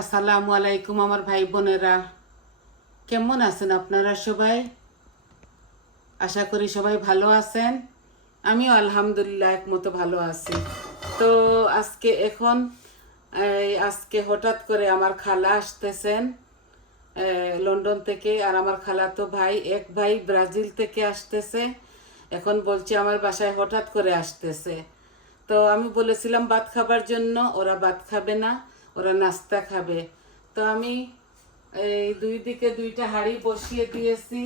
আসসালামু আলাইকুম আমার ভাই বোনেরা, কেমন আছেন আপনারা সবাই? আশা করি সবাই ভালো আছেন। আমিও আলহামদুলিল্লাহ একমতো ভালো আছি। তো আজকে হঠাৎ করে আমার খালা আসতেছেন লন্ডন থেকে, আর আমার খালা তো এক ভাই ব্রাজিল থেকে আসতেছে। এখন বলছে আমার বাসায় হঠাৎ করে আসতেছে। তো আমি বলেছিলাম ভাত খাবার জন্য, ওরা ভাত খাবে না, ওরা নাস্তা খাবে। তো আমি এই দুই দিকে দুইটা হাঁড়ি বসিয়ে দিয়েছি।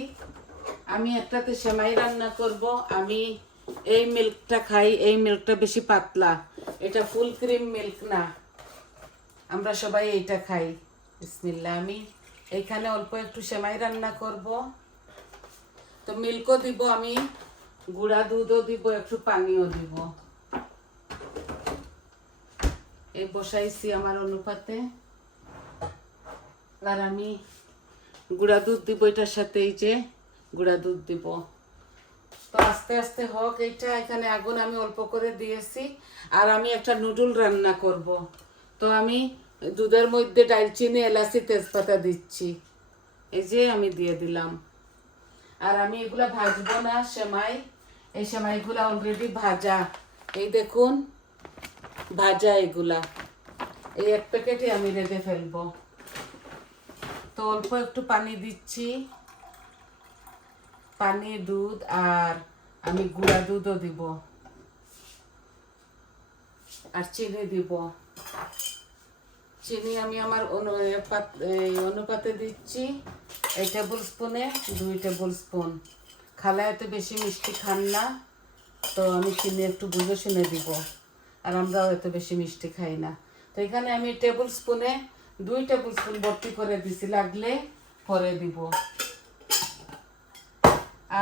আমি একটাতে সেমাই রান্না করব। আমি এই মিল্কটা খাই, এই মিল্কটা বেশি পাতলা, এটা ফুল ক্রিম মিল্ক না, আমরা সবাই এইটা খাই। বিসমিল্লাহ। আমি এইখানে অল্প একটু সেমাই রান্না করব। তো মিল্কও দিব, আমি গুঁড়া দুধও দিব, একটু পানিও দিব। এই বসাইছি আমার অনুপাতে। আর আমি গুঁড়া দুধ দিব এটার সাথে, এই যে গুঁড়া দুধ দিব। তো আস্তে আস্তে হোক এইটা। এখানে আগুন আমি অল্প করে দিয়েছি। আর আমি একটা নুডল রান্না করব। তো আমি দুধের মধ্যে ডালচিনি, এলাচি, তেজপাতা দিচ্ছি। এই যে আমি দিয়ে দিলাম। আর আমি এগুলা ভাজবো না সেমাই, এই সেমাইগুলা অলরেডি ভাজা। এই দেখুন ভাজা এগুলা। এই এক প্যাকেটে আমি রেঁধে ফেলবো। তো অল্প একটু পানি দিচ্ছি, পানি, দুধ, আর আমি গুঁড়া দুধও দিব, আর চিনি দিব। চিনি আমি আমার অনুপাতে দিচ্ছি। এই টেবিল স্পুনে 2 টেবিল স্পুন। খালা এত বেশি মিষ্টি খান না, তো আমি চিনি একটু বুঝে শুনে দিব। আর আমরাও এত বেশি মিষ্টি খাই না। তো এখানে আমি টেবিল স্পুনে 2 টেবিল স্পুন ভর্তি করে দিছি, লাগলে পরে দিব।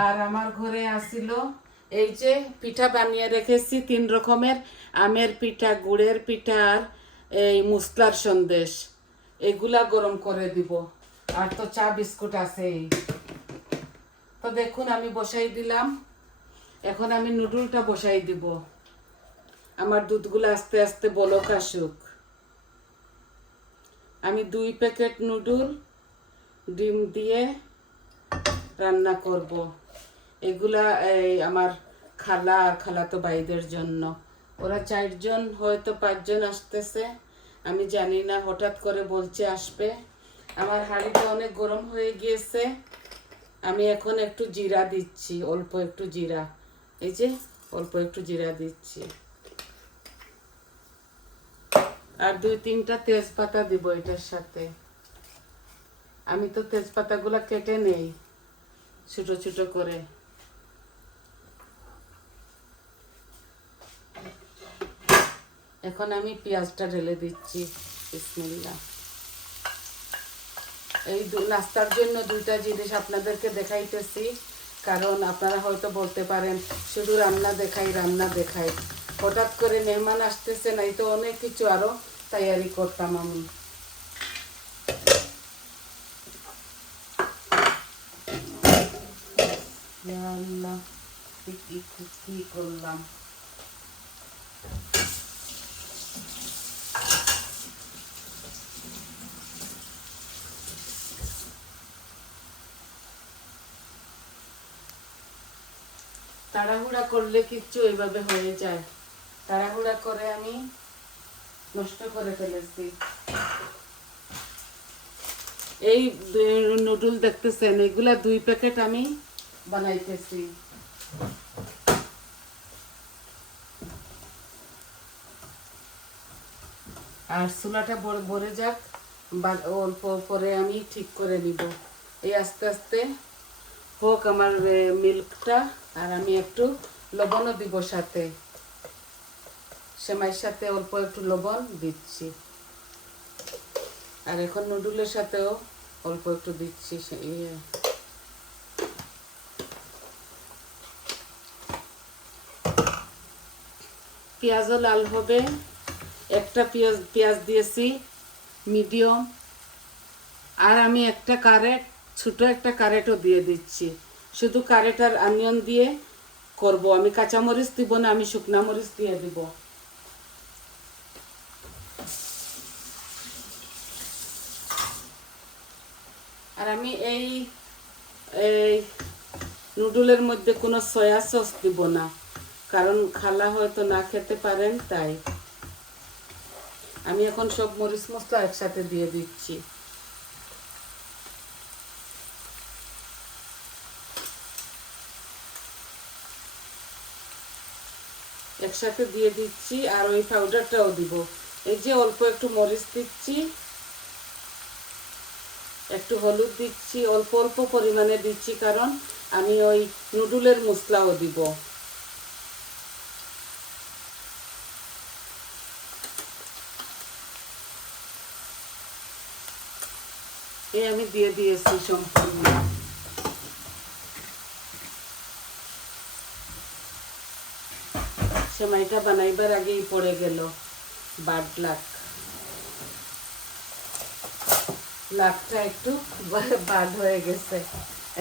আর আমার ঘরে আসিল এই যে পিঠা বানিয়ে রেখেছি 3 রকমের, আমের পিঠা, গুড়ের পিঠা, আর এই মুসলার সন্দেশ। এগুলা গরম করে দিব। আর তো চা বিস্কুট আছেই। তো দেখুন আমি বসাই দিলাম। এখন আমি নুডলটা বসাই দিব। আমার দুধগুলো আস্তে আস্তে বলক আসুক। আমি 2 প্যাকেট নুডল ডিম দিয়ে রান্না করব। এগুলা আমার খালা আর খালাতো ভাইদের জন্য। ওরা 4 জন হয়তো 5 জন আসতেছে, আমি জানি না, হঠাৎ করে বলছে আসবে। আমার হাঁড়িটা অনেক গরম হয়ে গিয়েছে। আমি এখন একটু জিরা দিচ্ছি, অল্প একটু জিরা। এই যে অল্প একটু জিরা দিচ্ছি। আর 2-3টা তেজপাতা দিব এটার সাথে। আমি তো তেজপাতাগুলো কেটে নেই ছোট ছোট করে। এখন আমি পেঁয়াজটা ঢেলে দিচ্ছি। বিসমিল্লাহ। এই নাস্তার জন্য 2টা জিনিস আপনাদেরকে দেখাইতেছি, কারণ আপনারা হয়তো বলতে পারেন শুধু রান্না দেখাই। হঠাৎ করে মেহমান আসতেছে, নাই তো অনেক কিছু আরো তৈয়ারি করতাম আমি। আল্লাহ, কি করলাম। তাড়াহুড়া করলে কিচ্ছু এইভাবে হয়ে যায়। তাড়াহুড়া করে আমি নষ্ট করে ফেলেছি। এই নুডল দেখতেছেন, এগুলা 2 প্যাকেট আমি বানাইতেছি। আর চুলাটা ভরে যাক, অল্প পরে আমি ঠিক করে নিব। এই আস্তে আস্তে হোক আমার মিল্কটা। আর আমি একটু লবণও দিব সাথে, সেমাইয়ের সাথে অল্প একটু লবণ দিচ্ছি। আর এখন নুডলের সাথেও অল্প একটু দিচ্ছি। পেঁয়াজও লাল হবে। একটা পেঁয়াজ দিয়েছি মিডিয়াম। আর আমি ছোট একটা কারেটও দিয়ে দিচ্ছি। শুধু কারেট আর অনিয়ন দিয়ে করব আমি, কাঁচামরিচ দিব না, আমি শুকনা মরিচ দিয়ে দিব। আর আমি এই এই নুডলের মধ্যে কোনো সয়া সস দিব না, কারণ খালা হয়তো না খেতে পারেন, তাই আমি এখন সব মরিচ মশলা একসাথে দিয়ে দিচ্ছি। একসাথে দিয়ে দিচ্ছি আর ওই পাউডারটাও দিব। এই যে অল্প একটু মরিচ দিচ্ছি, একটু হলুদ দিচ্ছি, অল্প অল্প পরিমাণে দিচ্ছি, কারণ আমি ওই নুডলের মশলাও দিব। এই আমি দিয়ে দিয়েছি সম্পূর্ণ। সেমাইটা বানাইবার আগেই পড়ে গেল বাদ লাখ, লাখটা একটু বাদ হয়ে গেছে।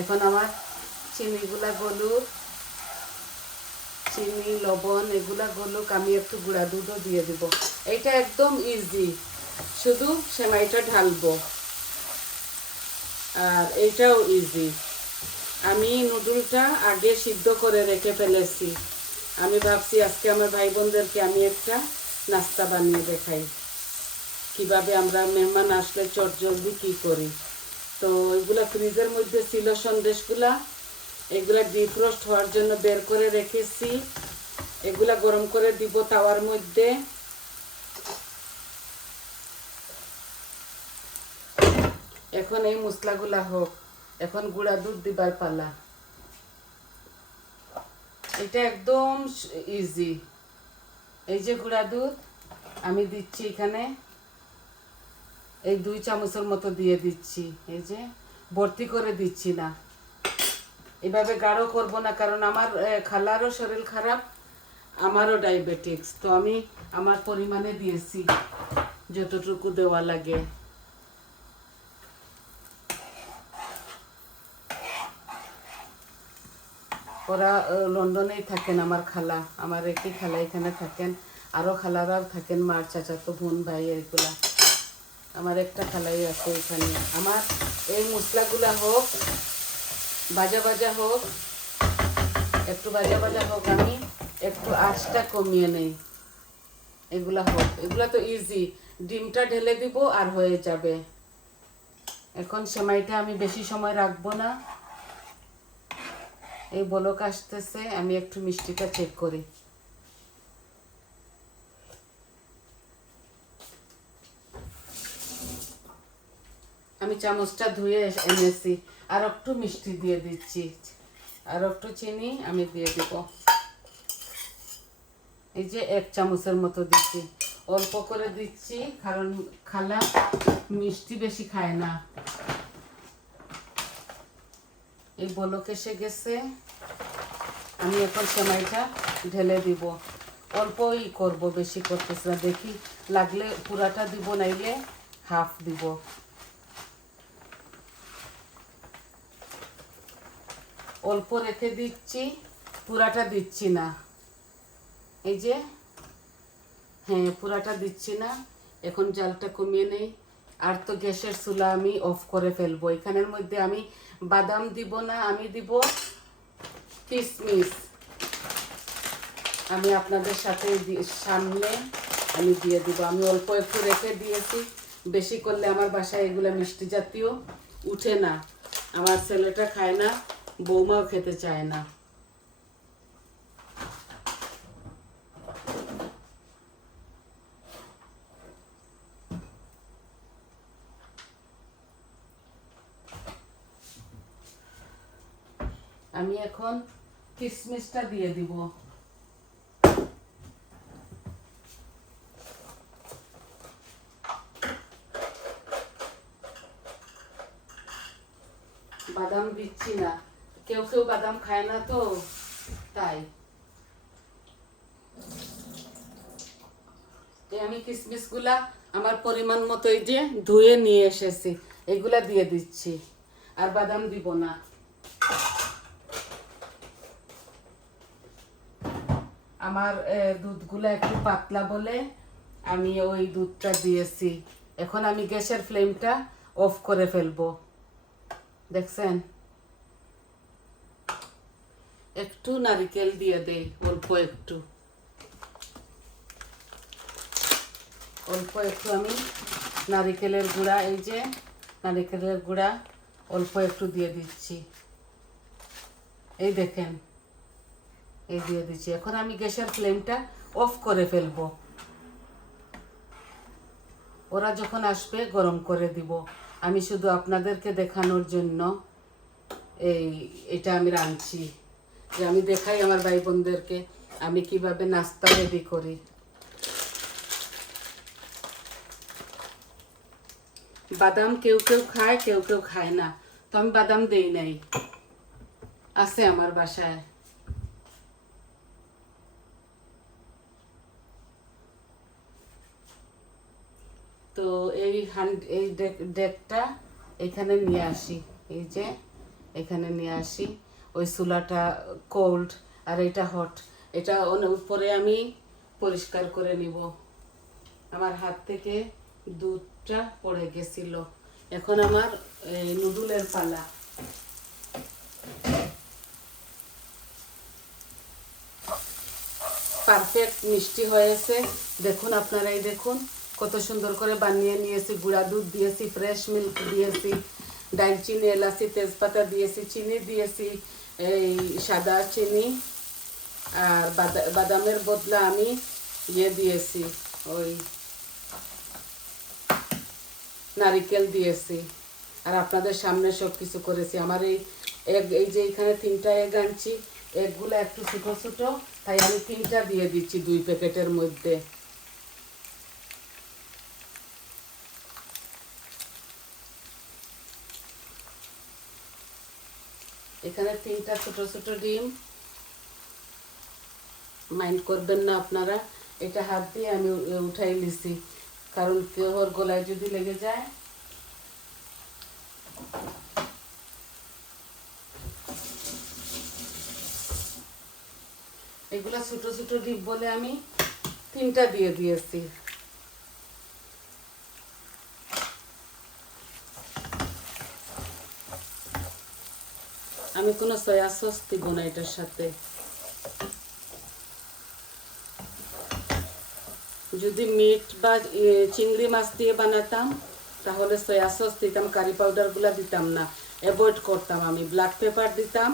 এখন আমার চিনিগুলা গলুক, চিনি লবণ এগুলা গলুক, আমি একটু গুঁড়া দুধও দিয়ে দিব। এইটা একদম ইজি, শুধু সেমাইটা ঢালবো আর এইটাও ইজি। আমি নুডলটা আগে সিদ্ধ করে রেখে ফেলেছি। আমি ভাবছি আজকে আমার ভাই বোনদেরকে আমি একটা নাস্তা বানিয়ে দেখাই, কিভাবে আমরা মেহমান আসলে চটজলদি কি করি। তো এগুলা ফ্রিজের মধ্যে ছিল সন্দেশগুলা, এগুলা ডিফ্রস্ট হওয়ার জন্য বের করে রেখেছি। এগুলা গরম করে দিব তাওয়ার মধ্যে। এখন এই মশলাগুলা হোক, এখন গুঁড়া দুধ দিবার পালা। এটা একদম ইজি। এই যে গুঁড়া দুধ আমি দিচ্ছি এখানে, এই 2 চামচের মতো দিয়ে দিচ্ছি। এই যে ভর্তি করে দিচ্ছি না, এভাবে গাঢ় করব না, কারণ আমার খালারও শরীর খারাপ, আমারও ডায়াবেটিক্স। তো আমি আমার পরিমাণে দিয়েছি যতটুকু দেওয়া লাগে। ওরা লন্ডনেই থাকেন, আমার খালা, আমার একই খালা এখানে থাকেন, আরও খালারাও থাকেন, মার চাচাতো বোন ভাই এগুলা। আমার একটা খালাই আছে এখানে। আমার এই মশলাগুলা হোক, ভাজা ভাজা হোক, একটু ভাজা ভাজা হোক, আমি একটু আঁচটা কমিয়ে নেই। এগুলা হোক, এগুলা তো ইজি, ডিমটা ঢেলে দিব আর হয়ে যাবে। এখন সেমাইটা আমি বেশি সময় রাখবো না। এই বলক আসতেছে, আমি একটু মিষ্টিটা চেক করি। আমি চামচটা ধুয়ে এনেছি, আর একটু মিষ্টি দিয়ে দিচ্ছি, আর একটু চিনি আমি দিয়ে দিব। এই যে 1 চামচের মতো দিচ্ছি, অল্প করে দিচ্ছি, কারণ খালা মিষ্টি বেশি খায় না। এই বলক এসে গেছে, আমি এখন সেমাইটা ঢেলে দিব। অল্পই করব, বেশি করতেছি না, দেখি লাগলে পুরাটা দিব, নাইলে হাফ দিব। অল্প রেখে দিচ্ছি, পুরাটা দিচ্ছি না। এই যে হ্যাঁ, পুরাটা দিচ্ছি না। এখন জালটা কমিয়ে নেই, আর তো গ্যাসের চুলা আমি অফ করে ফেলবো। এখানের মধ্যে আমি বাদাম দিব না, আমি দিব কিশমিশ। আমি আপনাদের সাথে সামনে আমি দিয়ে দিব। আমি অল্প একটু রেখে দিয়েছি, বেশি করলে আমার বাসায় এগুলো মিষ্টি জাতীয় উঠে না, আমার ছেলেটা খায় না, বৌমাও খেতে চায় না। আমি এখন কিশমিশটা দিয়ে দিব। বাদাম দিচ্ছি না, কেউ কেউ বাদাম খায় না, তো তাই আমি কিশমিশগুলা আমার পরিমাণ মতো এই যে ধুয়ে নিয়ে এসেছি, এগুলা দিয়ে দিচ্ছি, আর বাদাম দিব না। আমার দুধগুলা একটু পাতলা বলে আমি ওই দুধটা দিয়েছি। এখন আমি গ্যাসের ফ্লেমটা অফ করে ফেলবো। দেখছেন, একটু নারিকেল দিয়ে দেই, অল্প একটু আমি নারিকেলের গুঁড়া, এই যে নারিকেলের গুঁড়া অল্প একটু দিয়ে দিচ্ছি। এই দেখেন, এই দিয়ে দিচ্ছি। এখন আমি গ্যাসের ফ্লেমটা অফ করে ফেলবো। ওরা যখন আসবে গরম করে দিব। আমি শুধু আপনাদেরকে দেখানোর জন্য এটা আমি রাঁধছি, যে আমি দেখাই আমার ভাই বোনদেরকে আমি কিভাবে নাস্তা রেডি করি। বাদাম কেউ কেউ খায়, কেউ কেউ খায় না, তো আমি বাদাম দেই নাই, আছে আমার বাসায়। তো এই ডেকটা এখানে নিয়ে আসি, এই যে এখানে নিয়ে আসি। ওই চুলাটা কোল্ড আর এটা হট, এটা উপরে আমি পরিষ্কার করে নিব। আমার হাত থেকে দুধটা পড়ে গেছিল। এখন আমার নুডলের পালা। পারফেক্ট মিষ্টি হয়েছে, দেখুন আপনারাই দেখুন কত সুন্দর করে বানিয়ে নিয়েছি। গুঁড়া দুধ দিয়েছি, ফ্রেশ মিল্ক দিয়েছি, দারচিনি, এলাচি, তেজপাতা দিয়েছি, চিনি দিয়েছি, এই সাদা চিনি, আর বাদামের বদলা আমি দিয়েছি, ওই নারিকেল দিয়েছি। আর আপনাদের সামনে সব কিছু করেছি। আমার এই যে এখানে 3টা এগ আনছি, এগগুলো একটু ছোটো ছোটো, তাই আমি 3টা দিয়ে দিচ্ছি 2 প্যাকেটের মধ্যে। এখানে 3টা ছোট ছোট ডিম, মাইন্ড করবেন না আপনারা। এটা হাত দিয়ে আমি উঠাই নিছি, কারণ কেউর গলায় যদি লেগে যায়। এগুলা ছোট ছোট ডিম বলে আমি 3টা দিয়ে দিয়েছি। আমি কোনো সয়া সস দিব না এটার সাথে। যদি মিট বা চিংড়ি মাছ দিয়ে বানাতাম তাহলে সয়া সস দিতাম, কারি পাউডারগুলো দিতাম না, অ্যাভয়েড করতাম। আমি ব্ল্যাক পেপার দিতাম।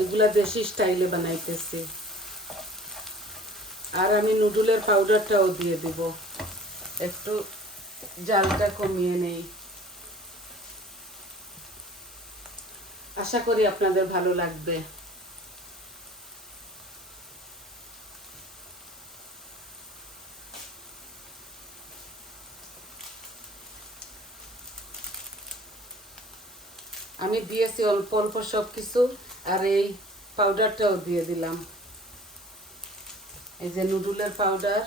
এগুলা দেশি স্টাইলে বানাইতেছি। আর আমি নুডলের পাউডারটাও দিয়ে দিব, একটু জালটা কমিয়ে নেই। আশা করি আপনাদের ভালো লাগবে। আমি দিয়েছি অল্প অল্প সব কিছু, আর এই পাউডারটাও দিয়ে দিলাম, এই যে নুডলের পাউডার।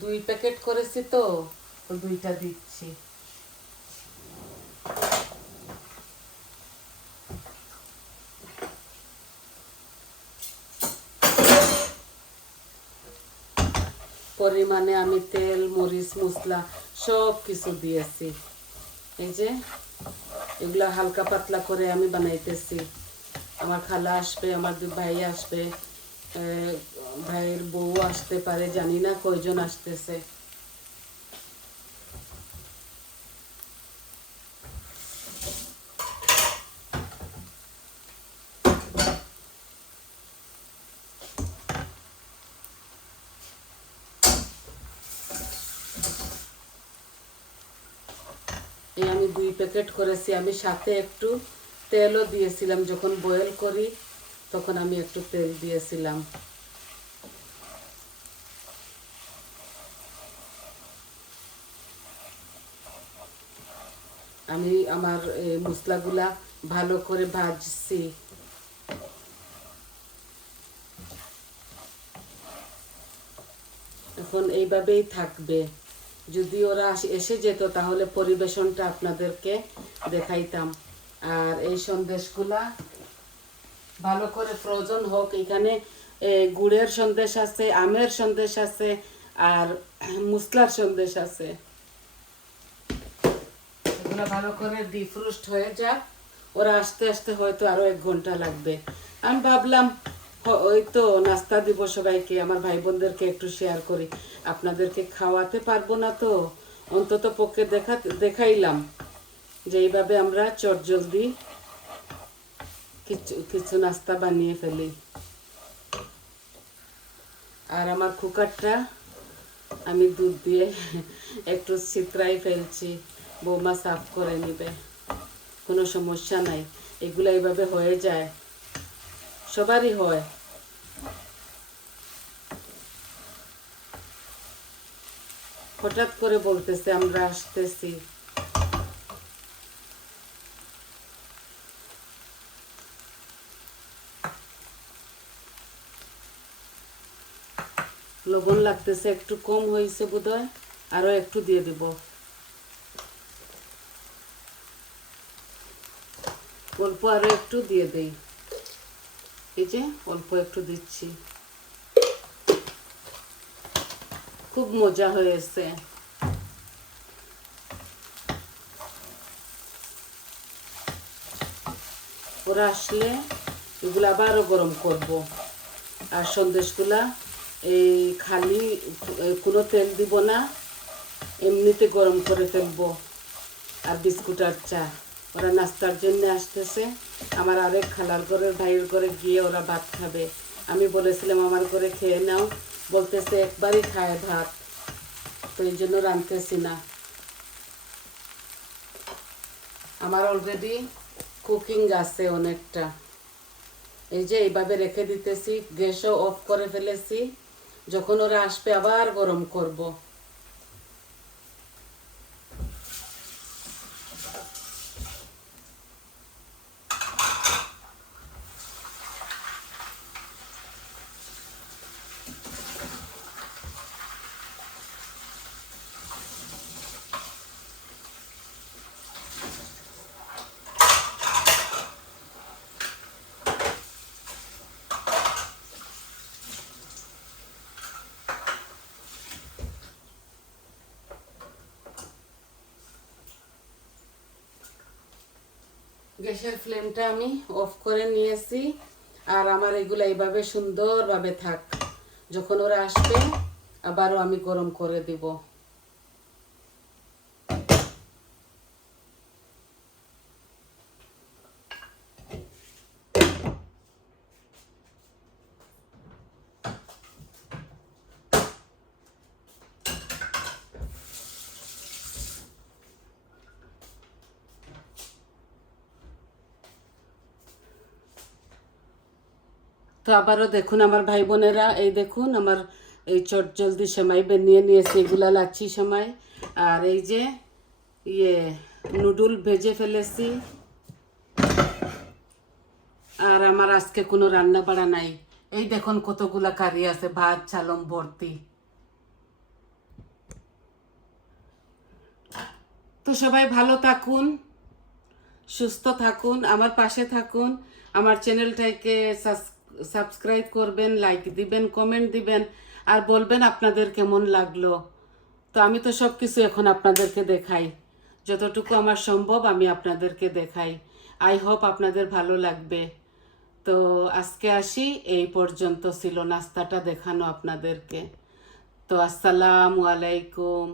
2 প্যাকেট করেছি তো 2টা দিচ্ছি। পরিমাণে আমি তেল, মরিচ, মশলা সব কিছু দিয়েছি। এই যে এগুলা হালকা পাতলা করে আমি বানাইতেছি। আমার খালা আসবে, আমার 2 ভাই আসবে, ভাইয়ের বউ আসতে পারে, জানি না কয়জন আসতেছে। এই আমি 2 প্যাকেট করেছি। আমি সাথে একটু তেলও দিয়েছিলাম, যখন বয়েল করি তখন আমি একটু তেল দিয়েছিলাম। আমি আমার এই মশলাগুলা ভালো করে ভাজছি। এখন এইভাবেই থাকবে। যদি ওরা এসে যেত তাহলে পরিবেশনটা আপনাদেরকে দেখাইতাম। আর এই সন্দেশগুলা ভালো করে ফ্রোজন হোক। এখানে গুড়ের সন্দেশ আছে, আমের সন্দেশ আছে, আর মুসলার সন্দেশ আছে। এগুলো ভালো করে ডিফ্রোস্ট হয়ে যাক, ওরা আস্তে আস্তে হয়তো আরো 1 ঘন্টা লাগবে। আমি ভাবলাম ওই তো নাস্তা দিব সবাইকে, আমার ভাই বোনদেরকে একটু শেয়ার করি, আপনাদেরকে খাওয়াতে পারবো না তো অন্তত পক্ষে দেখাইলাম যে এইভাবে আমরা চটজলদি কিছু কিছু নাস্তা বানিয়ে ফেলি। আর আমার কুকারটা আমি দুধ দিয়ে একটু ছিতরাই ফেলছি, বৌমা সাফ করে নিবে, কোনো সমস্যা নাই। এগুলো এইভাবে হয়ে যায়, সবারই হয়। হঠাৎ করে বলতেছে আমরা আসতেছি। লবণ লাগতেছে একটু কম হয়েছে বোধহয়, আরো একটু দিয়ে দিব। অল্প আরো একটু দিয়ে দেই, এই যে অল্প একটু দিচ্ছি। খুব মজা হয়েছে। ওরা আসলে এগুলো আবারও গরম করব। আর সন্দেশগুলা এই খালি কোনো তেল দিব না, এমনিতে গরম করে ফেলবো। আর বিস্কুট আর চা, ওরা নাস্তার জন্য আসতেছে। আমার আরেক খালার ঘরের ভাইয়ের ঘরে গিয়ে ওরা ভাত খাবে। আমি বলেছিলাম আমার ঘরে খেয়ে নাও, বলতেছে একবারই খায় ভাত, তো এই জন্য রাঁধতেছি না। আমার অলরেডি কুকিং আছে অনেকটা, এই যে এইভাবে রেখে দিতেছি, গ্যাসও অফ করে ফেলেছি। যখন ওরা আসবে আবার গরম করব। গ্যাসের ফ্লেমটা আমি অফ করে নিয়েছি। আর আমার এগুলো এইভাবে সুন্দরভাবে থাক, যখন ওরা আসবে আবারও আমি গরম করে দিব। তো আবারও দেখুন আমার ভাই বোনেরা, এই দেখুন আমার এই চটজলদি সেমাই বানিয়ে নিয়েছি, এগুলা লাচ্ছি সেমাই। আর এই যে নুডল ভেজে ফেলেছি। আর আমার আজকে কোনো রান্না বাড়া নাই। এই দেখুন কতগুলা কারি আছে, ভাত চালম ভর্তি। তো সবাই ভালো থাকুন, সুস্থ থাকুন, আমার পাশে থাকুন। আমার চ্যানেলটাকে সাবস্ক্রাইব করবেন, লাইক দিবেন, কমেন্ট দিবেন, আর বলবেন আপনাদের কেমন লাগলো। তো আমি তো সব কিছু এখন আপনাদেরকে দেখাই, যতটুকু আমার সম্ভব আমি আপনাদেরকে দেখাই। আই হোপ আপনাদের ভালো লাগবে। তো আজকে আসি, এই পর্যন্ত ছিল নাস্তাটা দেখানো আপনাদেরকে। তো আসসালামু আলাইকুম।